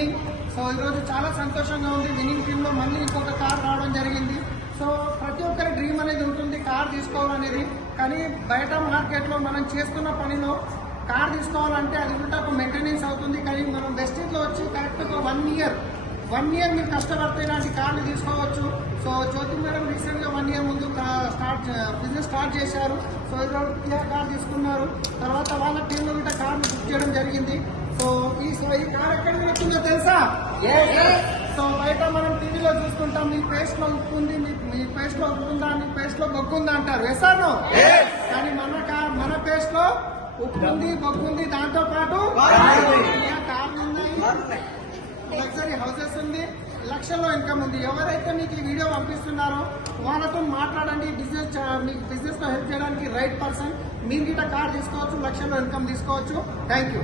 Winnowing. So ఈరోజు చాలా సంతోషంగా ఉంది. విన్నింగ్ టీంలో మళ్ళీ ఇంకొక కార్ రావడం జరిగింది. సో ప్రతి ఒక్కరి డ్రీమ్ అనేది ఉంటుంది కార్ తీసుకోవాలనేది. కానీ బయట మార్కెట్లో మనం చేస్తున్న పనిలో కార్ తీసుకోవాలంటే అది కూడా ఒక మెయింటెనెన్స్ అవుతుంది. కానీ మనం వెస్టీజ్లో వచ్చి కరెక్ట్గా 1 ఇయర్ మీరు కష్టపడితే ఇలాంటి కార్లు తీసుకోవచ్చు. సో జ్యోతి మేడం రీసెంట్గా 1 ఇయర్ ముందు బిజినెస్ స్టార్ట్ చేశారు. సో ఈరోజు కియా కార్ తీసుకున్నారు. తర్వాత వాళ్ళ టీంలో కూడా కార్లు బుక్ చేయడం జరిగింది. సో ఈ కార్ ఎక్కడికి వచ్చిందో తెలుసా? సో బయట మనం టీవీలో చూస్తుంటాం, మీ పేస్ట్ లో ఉప్పు ఉంది, మీ పేస్ట్ లో ఉప్పు ఉందా, మీ పేస్ట్ లో బొగ్గు ఉందా అంటారు. వేసాను. కానీ మన పేస్ట్ లో ఉప్పు ఉంది, బొగ్గు ఉంది, దాంతో పాటు కార్లు ఉన్నాయి, లగ్జరీ హౌసెస్ ఉంది, లక్షల్లో ఇన్కమ్ ఉంది. ఎవరైతే మీకు ఈ వీడియో పంపిస్తున్నారో వాళ్ళతో మాట్లాడండి. మీకు బిజినెస్ లో హెల్ప్ చేయడానికి రైట్ పర్సన్. మీరు గిట్ట కార్ తీసుకోవచ్చు, లక్షల్లో ఇన్కమ్ తీసుకోవచ్చు. Thank you.